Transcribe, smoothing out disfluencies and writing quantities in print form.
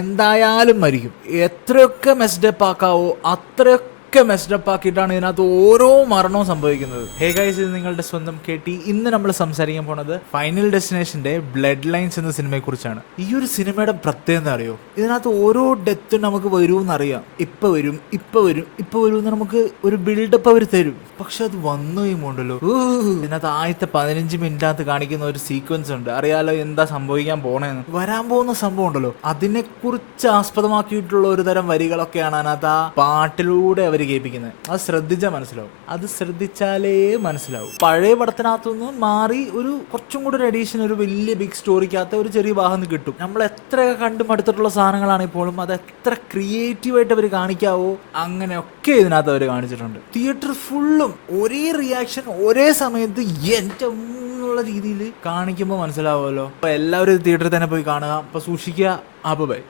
എന്തായാലും മരിക്കും. എത്രയൊക്കെ മെസ്ഡപ്പ് ആക്കാവോ അത്രയൊക്കെ മെസ്ഡപ്പ് ആക്കിയിട്ടാണ് ഇതിനകത്ത് ഓരോ മരണവും സംഭവിക്കുന്നത്. ഹേ ഗൈസ്, ഇത് നിങ്ങളുടെ സ്വന്തം KT. ഇന്ന് നമ്മൾ സംസാരിക്കാൻ പോണത് ഫൈനൽ ഡെസ്റ്റിനേഷന്റെ ബ്ലഡ് ലൈൻസ് എന്ന സിനിമയെ കുറിച്ചാണ്. ഈ ഒരു സിനിമയുടെ പ്രത്യേകത എന്താ അറിയോ? ഇതിനകത്ത് ഓരോ ഡെത്തും നമുക്ക് വരുമെന്നറിയാം. ഇപ്പൊ വരും എന്ന് നമുക്ക് ഒരു ബിൽഡപ്പ് അവർ തരും. പക്ഷെ അത് വന്നു കഴിയുമ്പോണ്ടല്ലോ, ഇതിനകത്ത് ആദ്യത്തെ 15 മിനിറ്റിനകത്ത് കാണിക്കുന്ന ഒരു സീക്വൻസ് ഉണ്ട്. അറിയാലോ എന്താ സംഭവിക്കാൻ പോണേന്ന്. വരാൻ പോകുന്ന സംഭവം ഉണ്ടല്ലോ, അതിനെ കുറിച്ച് ആസ്പദമാക്കിയിട്ടുള്ള ഒരു തരം വരികളൊക്കെയാണ് അതിനകത്ത് ആ പാട്ടിലൂടെ അവർ കേൾപ്പിക്കുന്നത്. അത് ശ്രദ്ധിച്ചാൽ മനസ്സിലാവും. അത് ശ്രദ്ധിച്ചാലേ മനസ്സിലാവും. പഴയ പടത്തിനകത്തുനിന്ന് മാറി ഒരു കുറച്ചും കൂടി ഒരു എഡീഷൻ, ഒരു വലിയ ബിഗ് സ്റ്റോറിക്കകത്ത് ഒരു ചെറിയ ഭാഗം കിട്ടും. നമ്മൾ എത്രയൊക്കെ കണ്ടു മടുത്തിട്ടുള്ള സാധനങ്ങളാണെങ്കിൽ പോലും അത് എത്ര ക്രിയേറ്റീവായിട്ട് അവർ കാണിക്കാവോ അങ്ങനെയൊക്കെ ഇതിനകത്ത് അവർ കാണിച്ചിട്ടുണ്ട്. തിയേറ്റർ ഫുള്ളും ഒരേ റിയാക്ഷൻ ഒരേ സമയത്ത് എൻ്റെ എന്നുള്ള രീതിയിൽ കാണിക്കുമ്പോൾ മനസ്സിലാവുമല്ലോ. അപ്പോൾ എല്ലാവരും തിയേറ്ററിൽ തന്നെ പോയി കാണുക. അപ്പോൾ സൂക്ഷിക്കുക. അപ്പോൾ ബൈ.